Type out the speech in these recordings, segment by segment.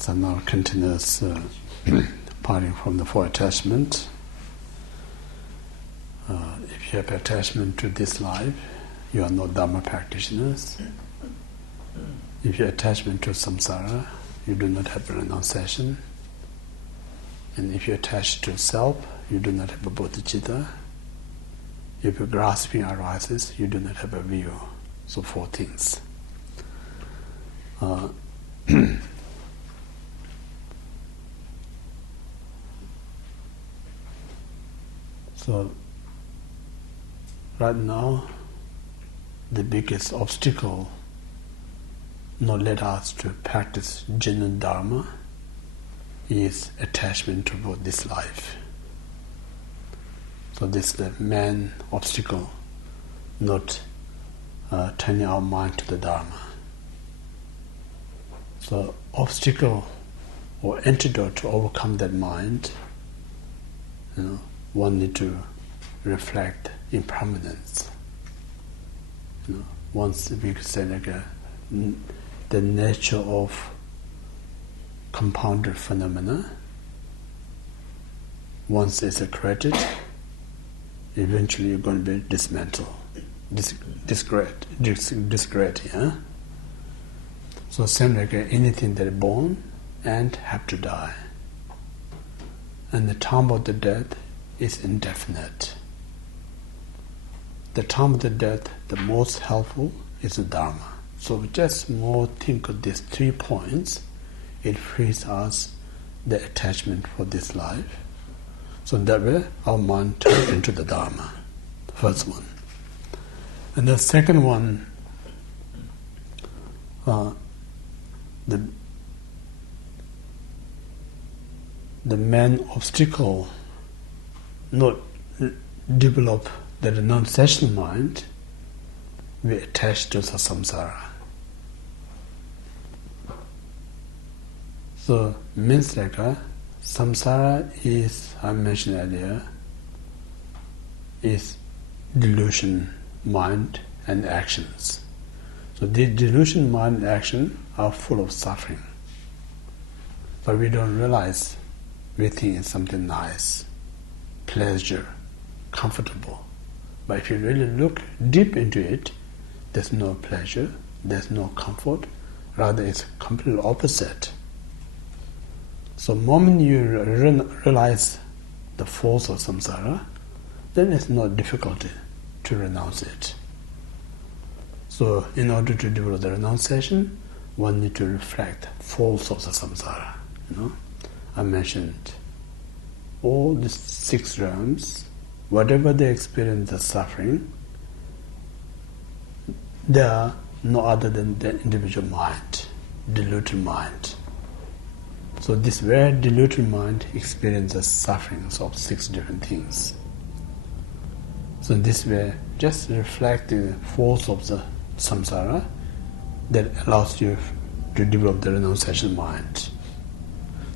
So now continuous parting from the four attachment. If you have attachment to this life, you are not Dharma practitioners. If you have attachment to samsara, you do not have renunciation. And if you attach to self, you do not have a bodhicitta. If your grasping arises, you do not have a view. So four things. So right now, the biggest obstacle not let us to practice genuine Dharma is attachment to both this life. So this is the main obstacle, not turning our mind to the Dharma. So obstacle or antidote to overcome that mind, one need to reflect impermanence. Once we could say like the nature of compounded phenomena, once it's created, eventually you're going to be dismantled, discreet, yeah? So same like anything that is born and have to die. And the time of the death is indefinite. The time of the death, the most helpful is the Dharma. So just more think of these 3 points, it frees us the attachment for this life. So that way our mind turns into the Dharma. First one. And the second one, the main obstacle not develop the renunciation mind, we attach to the samsara. So means like samsara is, I mentioned earlier, is delusion, mind and actions. So the delusion, mind and action are full of suffering. But we don't realize we think it's something nice, pleasure, comfortable. But if you really look deep into it, there's no pleasure, there's no comfort, rather it's completely opposite. So the moment you realize the force of samsara, then it's no difficulty to renounce it. So in order to develop the renunciation, one needs to reflect force of the samsara. I mentioned all the 6 realms, whatever they experience the suffering, they are no other than the individual mind, deluded mind. So this very deluded mind experiences sufferings of 6 different things. So in this way, just reflect the force of the samsara that allows you to develop the renunciation mind.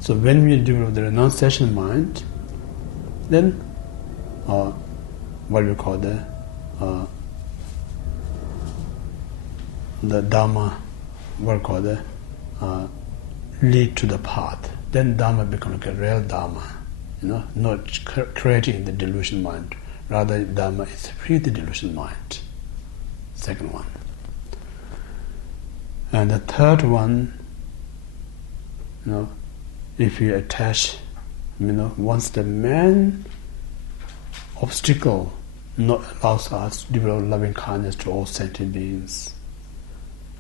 So when we develop the renunciation mind, then what we call the Dharma, what we call lead to the path. Then Dharma becomes like a real Dharma, not creating the delusion mind. Rather, Dharma is free the delusion mind. Second one. And the third one, if you attach, once the main obstacle not allows us to develop loving kindness to all sentient beings,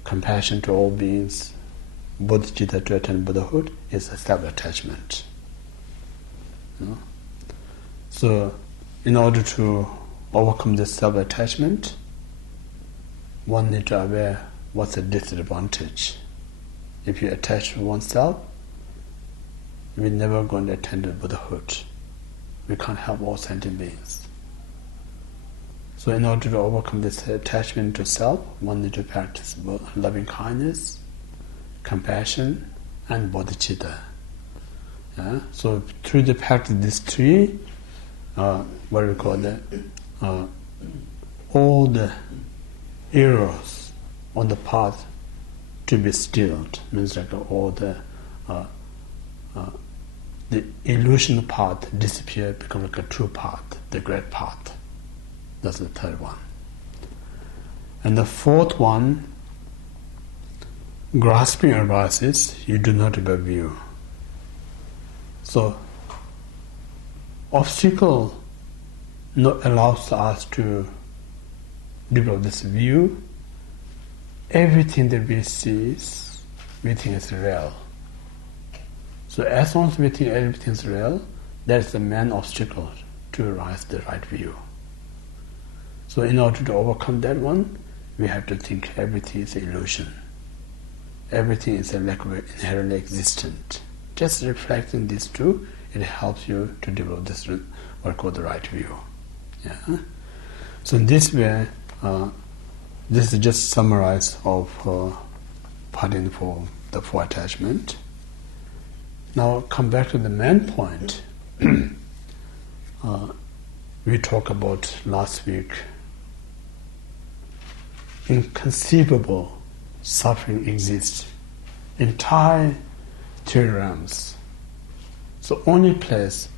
compassion to all beings, bodhicitta to attain Buddhahood, is a self-attachment. So, in order to overcome this self-attachment, one needs to be aware what's the disadvantage. If you attach to oneself, we're never going to attain the Buddhahood. We can't help all sentient beings. So in order to overcome this attachment to self, one needs to practice loving kindness, compassion, and bodhicitta. So through the practice of these 3, what we call all the errors on the path to be stilled, means like all the the illusion part disappears, becomes like a true part, the great part. That's the third one. And the fourth one, grasping arises, you do not have a view. So, obstacle not allows us to develop this view. Everything that we see, we think is real. So as long as we think everything is real, that is the main obstacle to arise the right view. So in order to overcome that one, we have to think everything is illusion. Everything is inherently existent. Just reflecting these two, it helps you to develop this what I call the right view. Yeah. So in this way, this is just summarize of parting for the four attachment. Now come back to the main point. We talked about last week. Inconceivable suffering exists. Entire three realms. So only place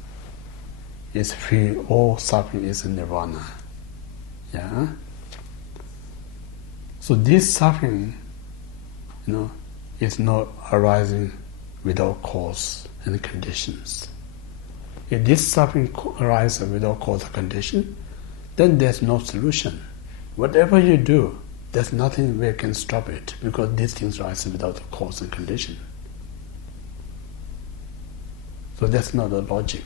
is free, all suffering is in nirvana. Yeah? So this suffering, is not arising without cause and conditions. If this suffering arises without cause or condition, then there's no solution. Whatever you do, there's nothing where can stop it, because these things arise without cause and condition. So that's not the logic.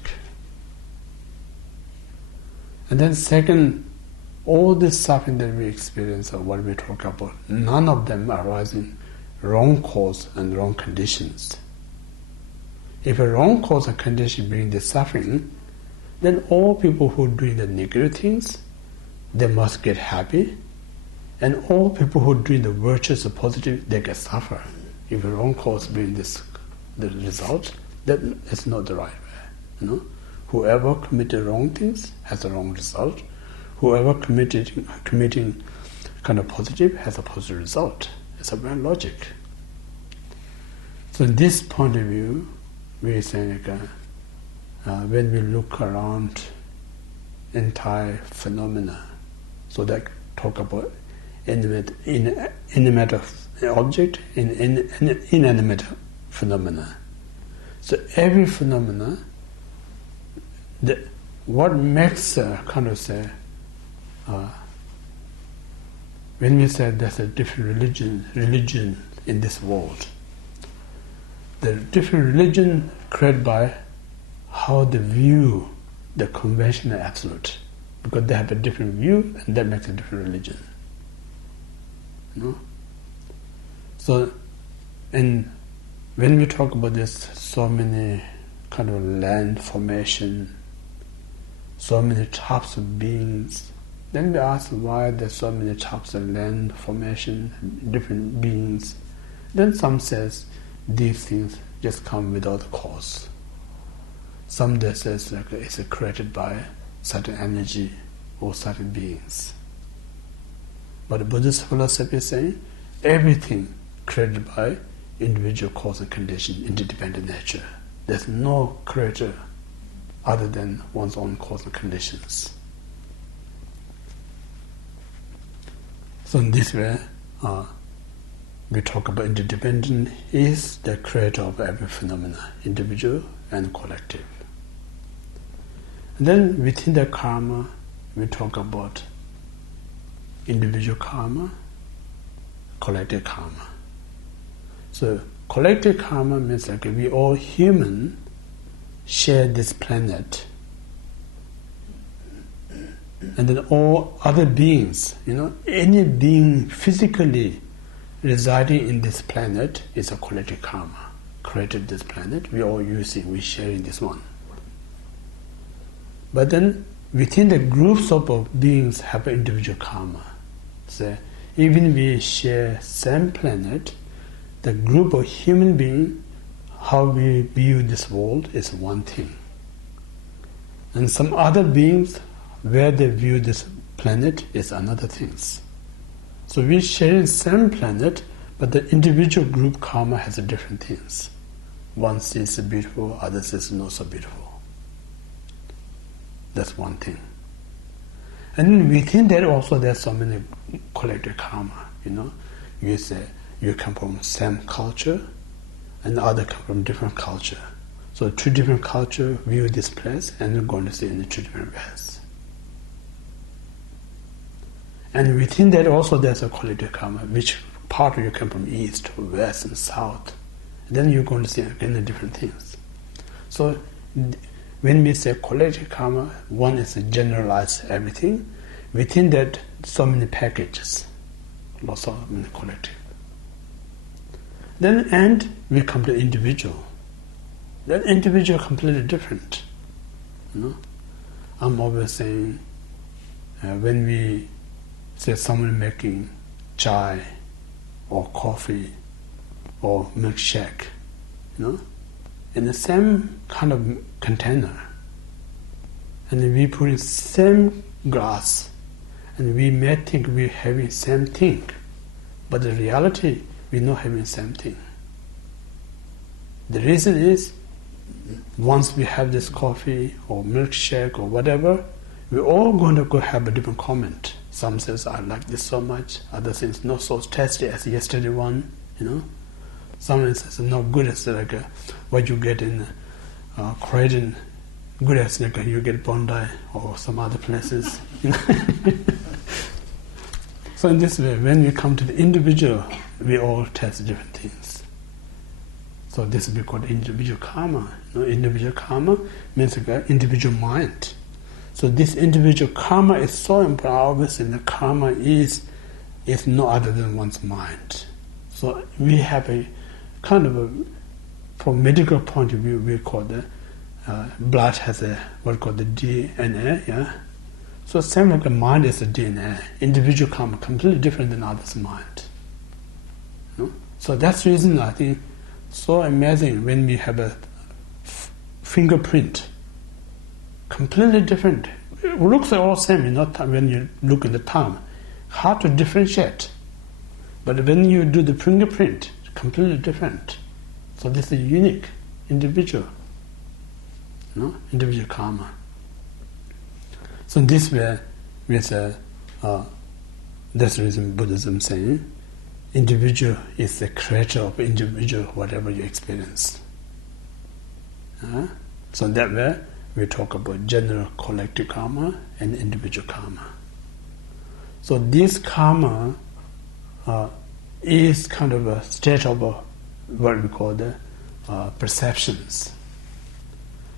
And then second, all this suffering that we experience or what we talk about, none of them are arising wrong cause and wrong conditions. If a wrong cause and condition bring the suffering, then all people who are doing the negative things, they must get happy, and all people who are doing the virtuous or positive, they get suffer. If a wrong cause bring the result, then it's not the right way. Whoever committed wrong things has a wrong result. Whoever committing kind of positive has a positive result. It's a very logic. So in this point of view, we say when we look around entire phenomena, so that talk about inanimate object, inanimate phenomena. So every phenomena, what makes when we say there's a different religion in this world, the different religion created by how they view the conventional absolute, because they have a different view, and that makes a different religion. So, when we talk about this, so many kind of land formation, so many types of beings, then we ask why there's so many types of land formation, different beings. Then some says these things just come without a cause. Some that says it's created by certain energy or certain beings. But the Buddhist philosophy is saying everything created by individual cause and condition, interdependent nature. There's no creator other than one's own cause and conditions. So in this way, we talk about interdependent is the creator of every phenomena, individual and collective. And then within the karma, we talk about individual karma, collective karma. So collective karma means like we all human share this planet, and then all other beings, any being physically residing in this planet is a collective karma. Created this planet, we all using, we sharing this one. But then within the groups of beings have individual karma. So even we share same planet, the group of human beings, how we view this world is one thing. And some other beings, where they view this planet is another things. So we share the same planet, but the individual group karma has a different things. One sees beautiful, others sees not so beautiful. That's one thing. And within that also there's so many collective karma, You say you come from same culture and the other come from different culture. So two different culture view this place and you're going to see in two different ways. And within that also there's a collective karma, which part you come from east, west and south. Then you're going to see again the different things. So when we say collective karma, one is to generalize everything. Within that, so many packages, lots of many collective. Then and we come to individual. That individual completely different. I'm always saying when we say someone making chai or coffee or milkshake, in the same kind of container, and we put in same glass, and we may think we're having same thing, but the reality we're not having same thing. The reason is, once we have this coffee or milkshake or whatever, we're all going to go have a different comment. Some says, I like this so much. Other says, not so tasty as yesterday one, Someone says, not good as like what you get in Croydon, good as like you get Bondi or some other places. So in this way, when we come to the individual, we all test different things. So this will be called individual karma. Individual karma means like individual mind. So this individual karma is so important. Obviously, the karma is no other than one's mind. So we have a kind of from medical point of view, we call the blood has what we call the DNA. Yeah. So same like the mind is a DNA. Individual karma completely different than others' mind. So that's the reason I think so amazing when we have a fingerprint. Completely different. It looks all same, when you look at the thumb. Hard to differentiate. But when you do the fingerprint, completely different. So this is unique, individual. Individual karma. So in this way, we say, that's the reason Buddhism saying, individual is the creator of individual, whatever you experience. So in that way, we talk about general collective karma and individual karma. So this karma is kind of a state of what we call the perceptions.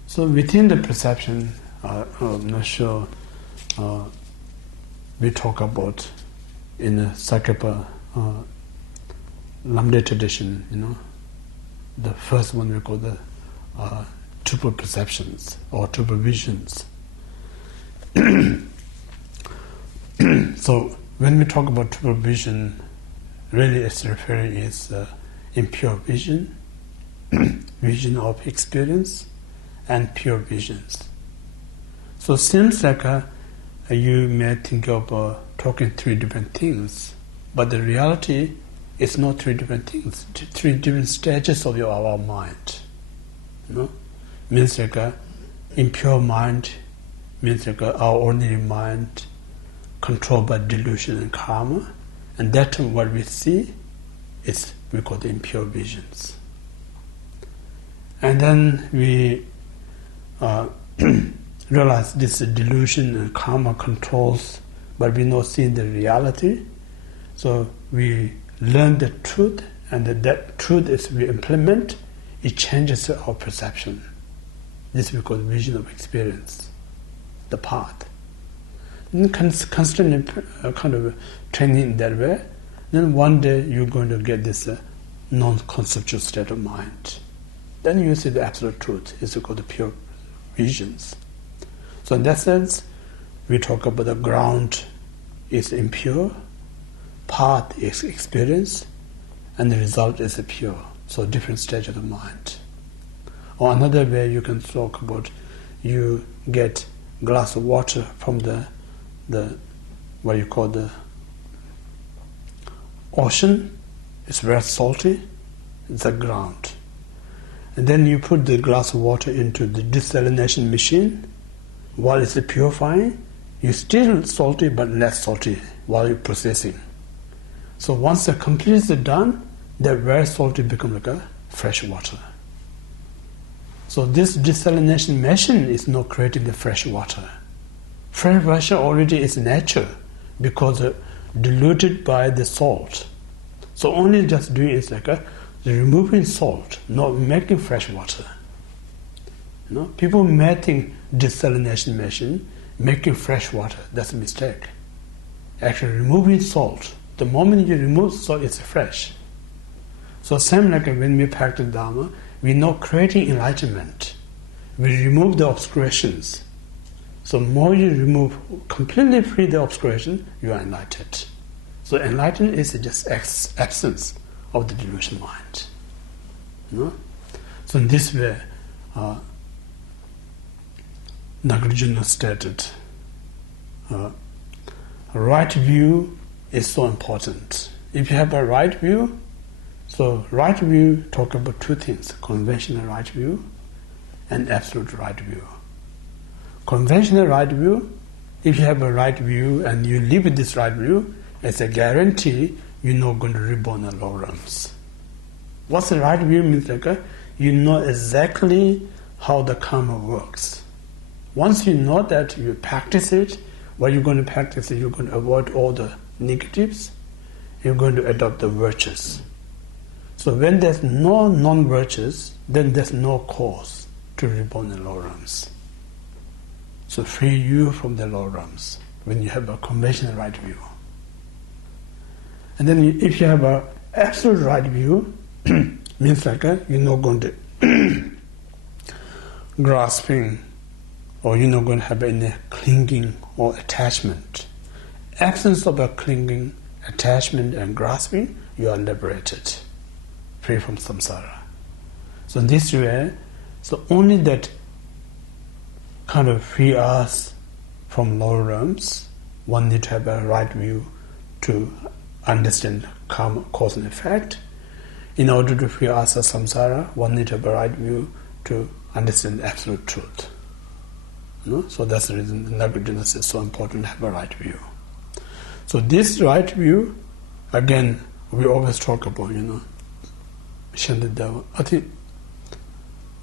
So within the perception, I'm not sure we talk about in the Sakapa Lamde tradition, the first one we call the triple perceptions or triple visions. So when we talk about triple vision, really it's referring is impure vision, vision of experience, and pure visions. So it seems like you may think of talking three different things, but the reality is not three different things, three different stages of our mind. Means like impure mind, means like our ordinary mind, controlled by delusion and karma, and that time what we see is we call the impure visions. And then we realize this delusion and karma controls, but we not seeing the reality. So we learn the truth, and that truth is we implement, it changes our perception. This we call vision of experience, the path. And constantly kind of training in that way, then one day you're going to get this non-conceptual state of mind. Then you see the absolute truth, is called the pure visions. So in that sense, we talk about the ground is impure, path is experience, and the result is pure. So different stage of the mind. Or another way you can talk about, you get glass of water from the what you call the ocean. It's very salty. It's the ground. and then you put the glass of water into the desalination machine. While it's purifying, you're still salty but less salty while you're processing. So once the completely done, the very salty become like a fresh water. So this desalination machine is not creating the fresh water. Fresh water already is nature because diluted by the salt. So only just doing is like removing salt, not making fresh water. You know, people may think desalination machine making fresh water. That's a mistake. Actually, removing salt. The moment you remove salt, it's fresh. So same like when we practice Dharma, we're not creating enlightenment. We remove the obscurations. So more you remove, completely free the obscuration, you are enlightened. So enlightenment is just absence of the delusion mind. You know? So in this way, Nagarjuna stated, right view is so important. If you have a right view, so right view talk about two things, conventional right view and absolute right view. Conventional right view, if you have a right view and you live with this right view, it's a guarantee you're not going to reborn in lower realms. What's the right view means like you know exactly how the karma works. Once you know that, you practice it. While you're going to practice it, you're going to avoid all the negatives. You're going to adopt the virtues. So when there's no non-virtues, then there's no cause to reborn in lower realms. So free you from the lower realms when you have a conventional right view. And then if you have an absolute right view, means like you're not going to grasping, or you're not going to have any clinging or attachment. Absence of a clinging, attachment and grasping, you are liberated, free from samsara. So in this way, so only that kind of free us from lower realms, one need to have a right view to understand karma, cause and effect. In order to free us of samsara, one need to have a right view to understand absolute truth. You know? So that's the reason Nagarjuna is so important to have a right view. So this right view, again, we always talk about, Shandideva. I think,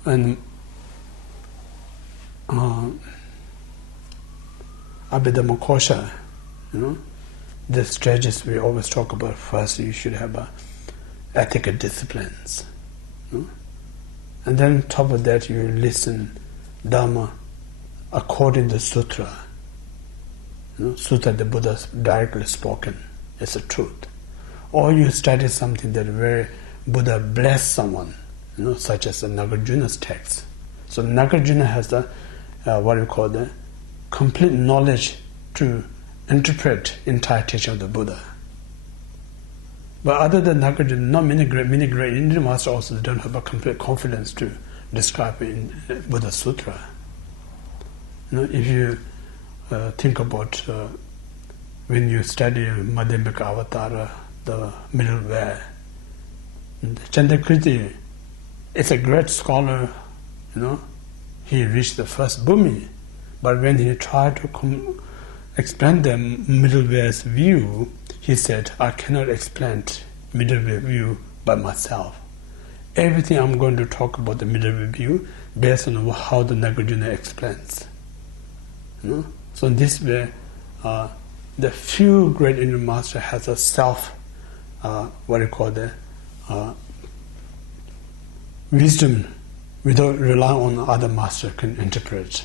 and Abhidhamma Kosha, the stages we always talk about. First, you should have ethical disciplines, and then on top of that, you listen Dhamma according to Sutra. Sutra, the Buddha directly spoken, it's the truth. Or you study something that very Buddha blessed someone, such as the Nagarjuna's text. So Nagarjuna has the what we call the complete knowledge to interpret entire teaching of the Buddha. But other than Nagarjuna, not many great Indian masters also don't have a complete confidence to describe in Buddha Sutra. If you think about when you study Madhyamika Avatara, the middle way, Chandrakriti is a great scholar, he reached the first bhumi, but when he tried to explain the middle way's view, he said, I cannot explain middle way view by myself. Everything I'm going to talk about the middle way view based on how the Nagarjuna explains. So in this way, the few great Indian masters has a self, wisdom without relying on other masters can interpret.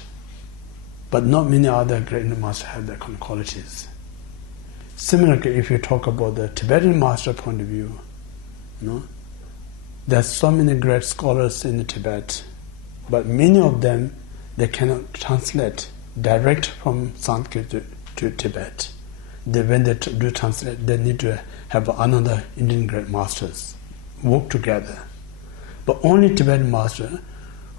But not many other great Indian masters have that kind of qualities. Similarly, if you talk about the Tibetan master point of view, there's so many great scholars in Tibet, but many of them, they cannot translate direct from Sanskrit to Tibet. When they do translate, they need to have another Indian great masters work together. But only Tibetan master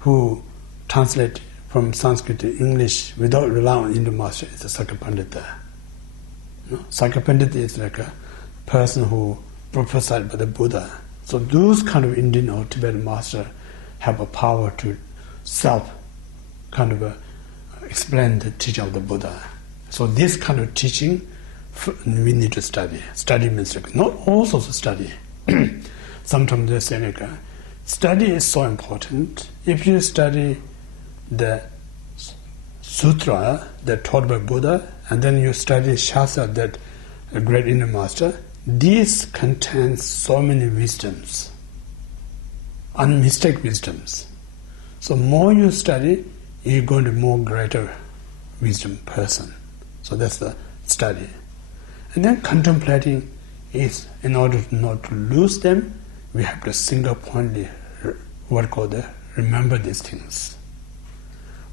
who translate from Sanskrit to English without relying on Indian master is a Sakapandita. Sakapandita is like a person who prophesied by the Buddha. So those kind of Indian or Tibetan master, have a power to self kind of explain the teaching of the Buddha. So this kind of teaching we need to study. Study means not all sorts of study. Sometimes they say study is so important. If you study the sutra that taught by Buddha, and then you study Shastra that a great inner master, these contain so many wisdoms, unmistakable wisdoms. So more you study, you're going to be more greater wisdom person. So that's the study. And then contemplating is, in order not to lose them, we have to single-pointedly remember these things.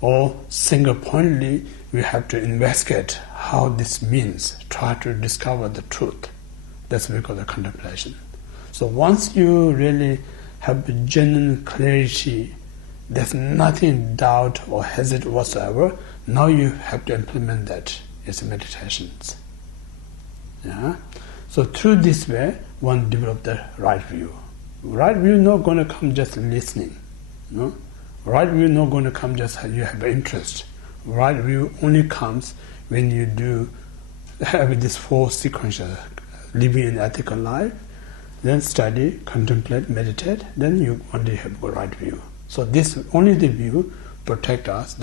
Or single-pointedly, we have to investigate how this means, try to discover the truth. That's what we call the contemplation. So once you really have the genuine clarity, there's nothing doubt or hesitate whatsoever, now you have to implement that as meditations. Yeah? So through this way, one develops the right view. Right view is not going to come just listening. No? Right view is not going to come just you have an interest. Right view only comes when you do have this four sequential living an ethical life, then study, contemplate, meditate, then you only have a right view. So this only the view protect us.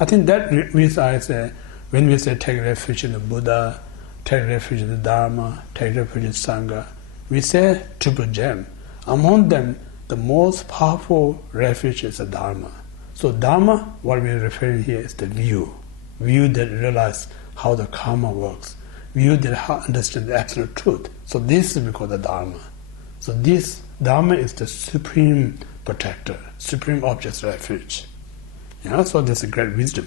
I think that reason I say, when we say take refuge in the Buddha, take refuge in the Dharma, take refuge in Sangha, we say triple gem. Among them, the most powerful refuge is the Dharma. So Dharma, what we are referring here is the view that realizes how the karma works, view that understands the absolute truth. So this is called the Dharma. So this Dharma is the supreme protector, supreme object refuge. Yeah, so there's a great wisdom.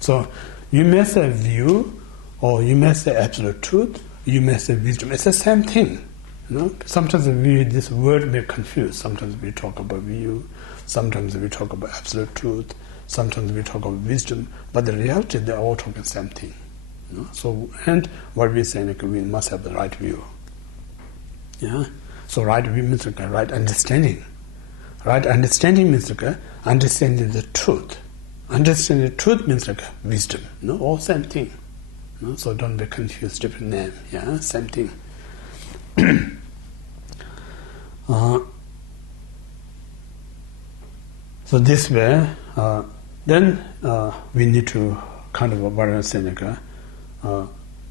So you may say view, or you may say absolute truth, you may say wisdom. It's the same thing. You know? Sometimes this word may confuse. Sometimes we talk about view, sometimes we talk about absolute truth, sometimes we talk about wisdom, but the reality, they're all talking the same thing. You know? So, and what we're saying, we must have the right view. Yeah. So right view means right understanding. Right understanding means understanding the truth. Understanding the truth means wisdom. No, all same thing. No? So don't be confused, different name. Yeah, same thing. So this way, then we need to kind of what I'm saying,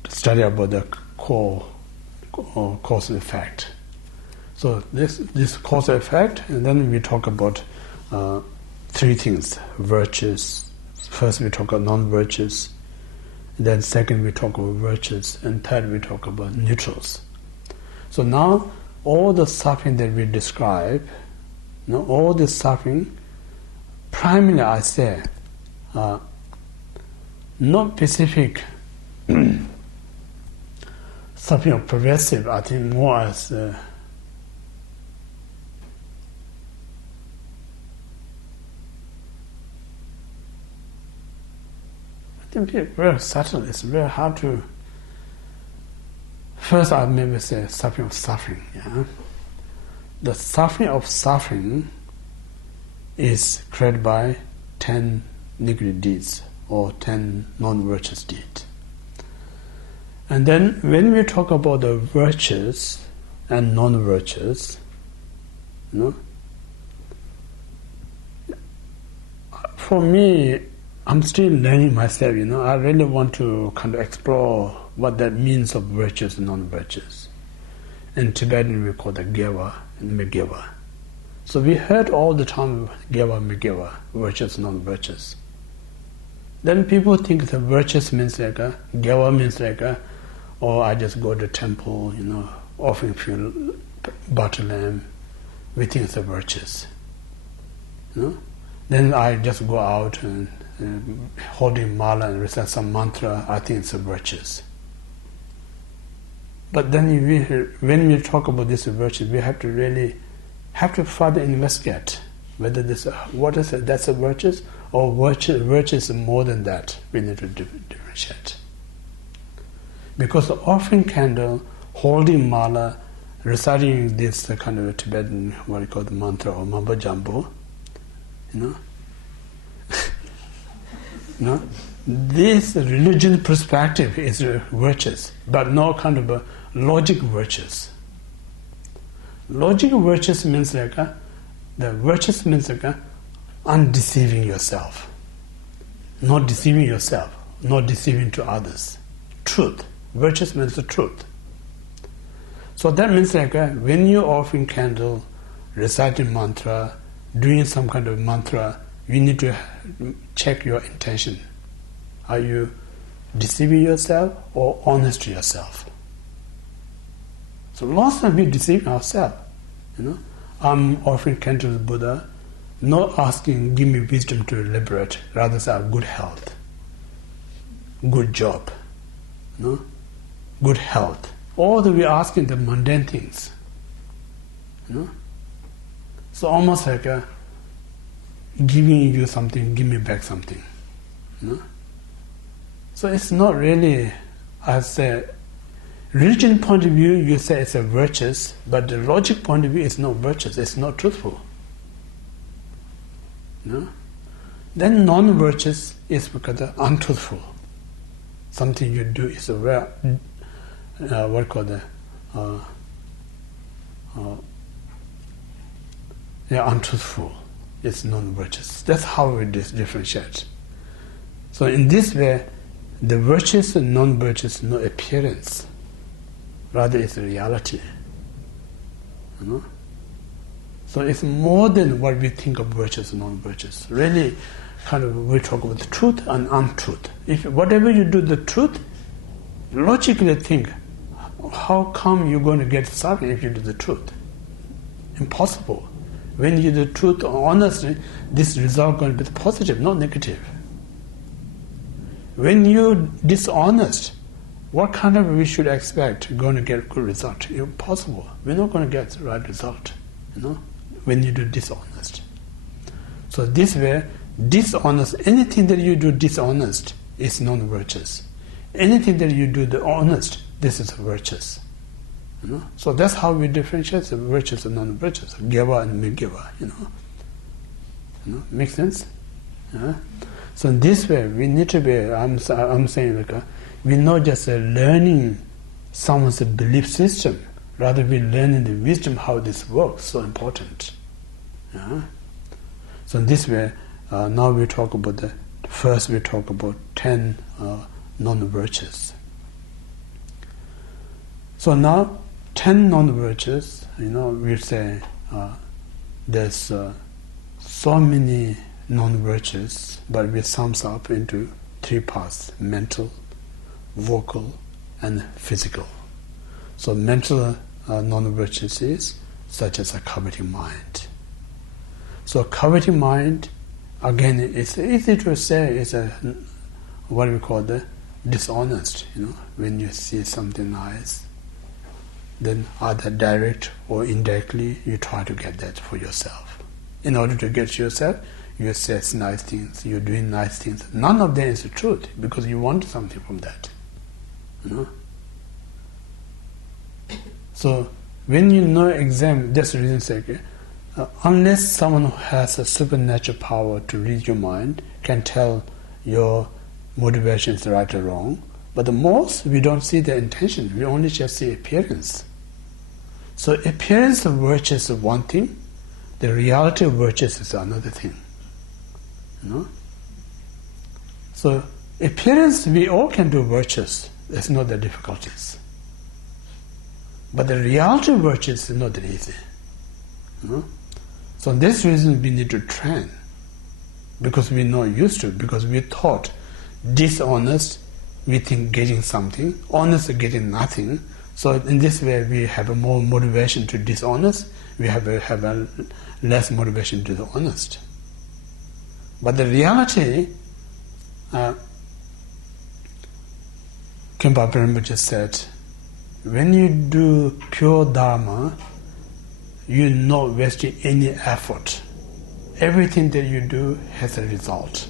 study about the cause and effect. So this cause and effect, and then we talk about three things: virtues. First we talk about non-virtues, then second we talk about virtues, and third we talk about neutrals. So now all the suffering that we describe, all this suffering, primarily I say, not specific suffering of progressive, I think more as it's very subtle. It's very hard to. First, I maybe say suffering of suffering. Yeah, the suffering of suffering is created by 10 negative deeds or 10 non-virtuous deeds. And then, when we talk about the virtues and non-virtues, for me, I'm still learning myself, I really want to kind of explore what that means of virtues and non-virtues. In Tibetan we call it Geva and Megeva. So we heard all the time Geva, Megeva, virtues and non-virtues. Then people think the virtues means Geva means oh, I just go to the temple, offering few butter lamb, we think it's the virtues. Then I just go out and holding mala and recite some mantra, I think it's a virtues. But then when we talk about this virtues, we have to really further investigate whether that's a virtues or virtues is more than that. We need to differentiate. Because the offering candle, holding mala, reciting this kind of Tibetan, what you call the mantra or mambo jambo, No? This religion perspective is virtues, but no kind of a logic virtues. Logic virtues means the virtues means undeceiving yourself, not deceiving yourself, not deceiving to others. Truth. Virtues means the truth. So that means when you're offering candle, reciting mantra, doing some kind of mantra, you need to check your intention. Are you deceiving yourself or honest to yourself? So lots of we deceive ourselves. I'm offering candle to Buddha, not asking, give me wisdom to liberate, rather say good health, good job, good health. All that we're asking the mundane things. So almost like giving you something, give me back something. So it's not really, as a religion point of view, you say it's a virtuous, but the logic point of view, it's not virtuous, it's not truthful. Then non-virtuous is because untruthful. Something you do is a rare, what called untruthful. It's non-virtuous. That's how we differentiate. So in this way, the virtuous and non-virtuous no appearance, rather it's a reality. So it's more than what we think of virtuous and non-virtuous. Really, kind of we talk about the truth and untruth. If whatever you do the truth, logically think, how come you're going to get suffering if you do the truth? Impossible. When you do the truth honestly, this result going to be positive, not negative. When you're dishonest, what kind of we should expect going to get good result? Impossible. We're not going to get the right result, when you do dishonest. So this way, dishonest, anything that you do dishonest is non-virtuous. Anything that you do the honest, this is virtuous. So that's how we differentiate the virtuous and non-virtuous, giver and me-giver. Make sense? So in this way, we need to be. I'm saying we're not just learning someone's belief system. Rather, we're learning the wisdom how this works. So important. So in this way, now we talk about first we talk about 10 non-virtues. So now 10 non-virtues. We say there's so many non-virtues, but we sums up into 3 parts: mental, vocal, and physical. So mental non-virtues is such as a coveting mind. So coveting mind, again, it's easy to say it's what we call the dishonest. When you see something nice, then either direct or indirectly you try to get that for yourself. In order to get yourself, you say nice things, you're doing nice things. None of them is the truth, because you want something from that. So when you exam, that's the reason unless someone who has a supernatural power to read your mind can tell your motivation is right or wrong, but the most we don't see the intention, we only just see appearance. So appearance of virtues is one thing, the reality of virtues is another thing. So appearance, we all can do virtues. There's not the difficulties. But the reality of virtues is not that easy. So this reason we need to train, because we're not used to it, because we're taught dishonest, we think getting something, honest getting nothing. So in this way we have a more motivation to dishonest, we have a less motivation to the honest. But the reality, Khenpo Ngawang just said, when you do pure Dharma, you're not wasting any effort. Everything that you do has a result.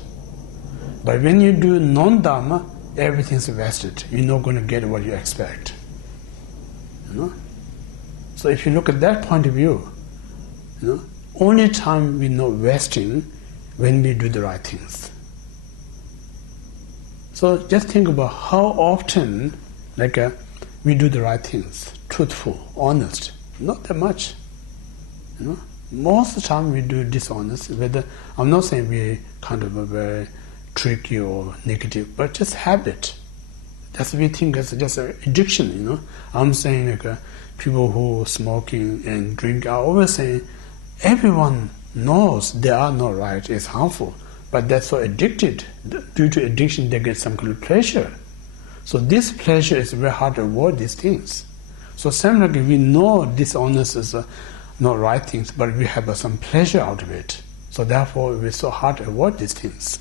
But when you do non-Dharma, everything's wasted. You're not going to get what you expect. So if you look at that point of view, only time we're not wasting when we do the right things. So just think about how often we do the right things, truthful, honest. Not that much. Most of the time we do dishonest. Whether I'm not saying we kind of a very tricky or negative, but just habit. That's we think it's just an addiction. I'm saying people who smoking and drink are always saying everyone knows they are not right. It's harmful. But they're so addicted. Due to addiction, they get some kind of pleasure. So this pleasure is very hard to avoid these things. So similarly, we know dishonest is not right things, but we have some pleasure out of it. So therefore, it's so hard to avoid these things.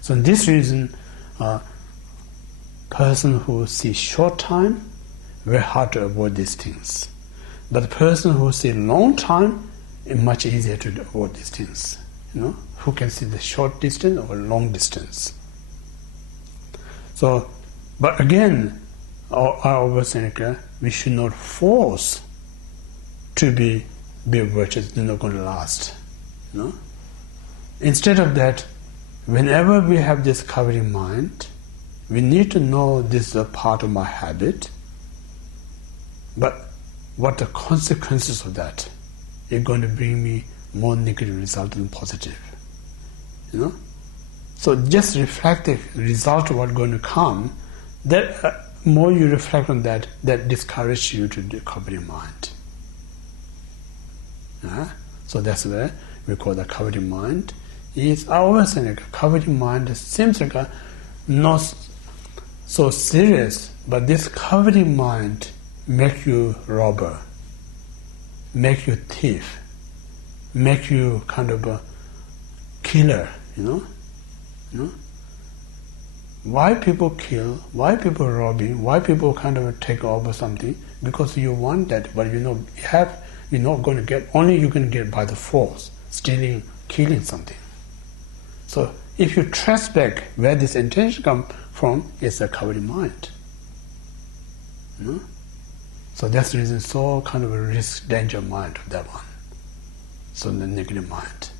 So in this reason, person who sees short time, very hard to avoid these things. But the person who sees long time, it's much easier to avoid these things. Who can see the short distance or long distance. So, but again, I always think we should not force to be virtuous. They're not going to last. Instead of that, whenever we have this covering mind, we need to know this is a part of my habit, but what the consequences of that is going to bring me more negative result than positive. So just reflect the result of what's going to come. That more you reflect on that discourages you to the covering mind. So that's where we call the covering mind. I always say a covering mind seems like not so serious, but this covering mind make you robber, make you thief, make you kind of a killer, Why people kill, why people robbing, why people kind of take over something? Because you want that, but you're not going to get, only you can get by the force, stealing, killing something. So if you trace back where this intention comes from, it's a covering mind. So that's the reason so kind of a risk, danger mind of that one. So the negative mind.